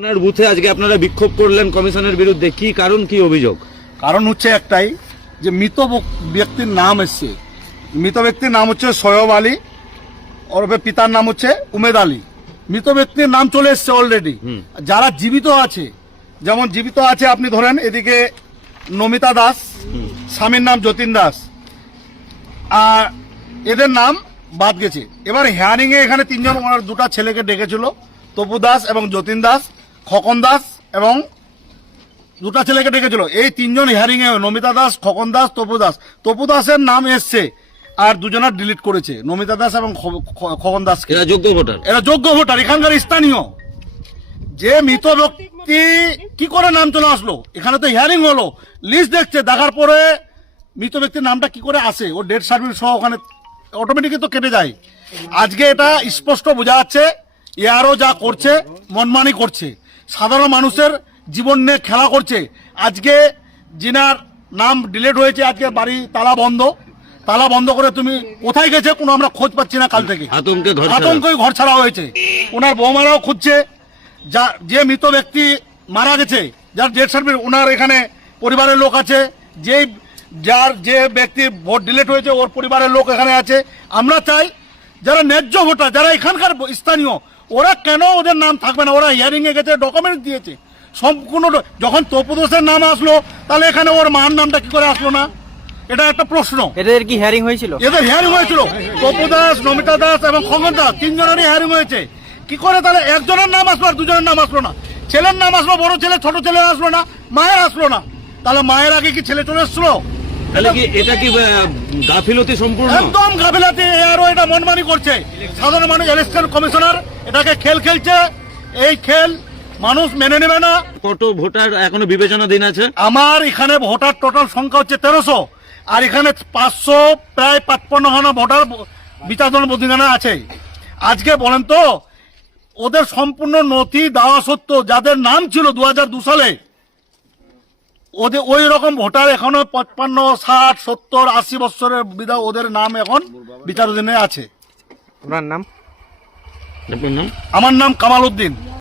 আপনার বুথে আজকে আপনারা বিক্ষোভ করলেন কমিশনের বিরুদ্ধে, কি কারণ, কি অভিযোগ? কারণ হচ্ছে একটাই, যে মৃত ব্যক্তির নাম এসছে। মৃত ব্যক্তির নাম হচ্ছে সৈয়ব আলী, ওরফে পিতার নাম হচ্ছে উমেদ আলী। মৃত ব্যক্তির নাম চলে এসছে অলরেডি। যারা জীবিত আছে, যেমন জীবিত আছে আপনি ধরেন এদিকে নমিতা দাস, স্বামীর নাম যতীন দাস, আর এদের নাম বাদ গেছে। এবার হিয়ারিং এ এখানে তিনজন, ওনার দুটা ছেলেকে ডেকেছিল, তপু দাস এবং যতীন দাস, খকন দাস এবং দুটা ছেলেকে ডেকেছিল। এই তিনজন হিয়ারিং এ নমিতা দাস, খকন দাস, তপু দাসের নাম এসছে, আর দুজনের ডিলিট করেছে, নমিতা দাস এবং খকন দাস। এরা যোগ্য ভোটার, এরা যোগ্য ভোটার, এখানকার স্থানীয়। যে মৃত ব্যক্তি কি করে নাম চলে আসলো? এখানে তো হিয়ারিং হলো, লিস্ট দেখছে, দেখার পরে মৃত ব্যক্তির নামটা কি করে আসে, ও ডেথ সার্টিফিকেট সহ ওখানে অটোমেটিকই তো কেটে যায়। আজকে এটা স্পষ্ট বোঝা যাচ্ছে, এআরও যা করছে মনমানি করছে, সাধারণ মানুষের জীবন নিয়ে খেলা করছে। আজকে যিনার নাম ডিলিট হয়েছে, আজকে বাড়ি তালা বন্ধ করে তুমি কোথায় গেছে কোনো আমরা খোঁজ পাচ্ছি না। কাল থেকে আতঙ্কে ঘর ছাড়া হয়েছে। ওনার বৌমারাও খুঁজছে। যে মৃত ব্যক্তি মারা গেছে, যার ডেথ সার্টিফিকেট, ওনার এখানে পরিবারের লোক আছে। যে ব্যক্তির ভোট ডিলিট হয়েছে, ওর পরিবারের লোক এখানে আছে। আমরা চাই যারা ন্যায্য ভোটার, যারা এখানকার স্থানীয়, ওরা কেন ওদের নাম থাকবে না? ওরা হিয়ারিং এ গেছে, ডকুমেন্ট দিয়েছে সম্পূর্ণ। যখন তপুদাসের নাম আসলো, তাহলে এখানে ওর মার নামটা কি করে আসলো না? এটা একটা প্রশ্ন। এদের কি হিয়ারিং হয়েছিল? এদের হিয়ারিং হয়েছিল, তপু দাস, নমিতা দাস এবং খগন দাস, তিনজনেরই হিয়ারিং হয়েছে। কি করে তাহলে একজনের নাম আসলো আর দুজনের নাম আসলো না? ছেলের নাম আসলো, বড় ছেলে, ছোট ছেলে আসলো না, মায়ের আসলো না। তাহলে মায়ের আগে কি ছেলে চলে এসছিল? তাহলে কি এটা কি গাফিলতি সম্পূর্ণ? একদম গাফিলতি। আরো এটা মনমানি করছে সাধারণ মানুষ। ইলেকশন কমিশনার এটাকে খেল খেলছে। এই খেল মানুষ মেনে নেবে না। কত ভোটার এখনো বিবেচনাধীন আছে? আমার এখানে ভোটার টোটাল সংখ্যা হচ্ছে 1300, আর এখানে 500 প্রায় 55 ভোটার বিচারাধীন আছে। আজকে বলেন তো, ওদের সম্পূর্ণ নথি দেওয়া সত্ত্বেও যাদের নাম ছিল 2002 সালে, ওদের ওই রকম ভোটার এখনো 55, 60, 70, 80 বছরের ওদের নাম এখন বিচারাধীনে আছে। ওনার নাম? আপনার নাম? আমার নাম কামাল উদ্দিন।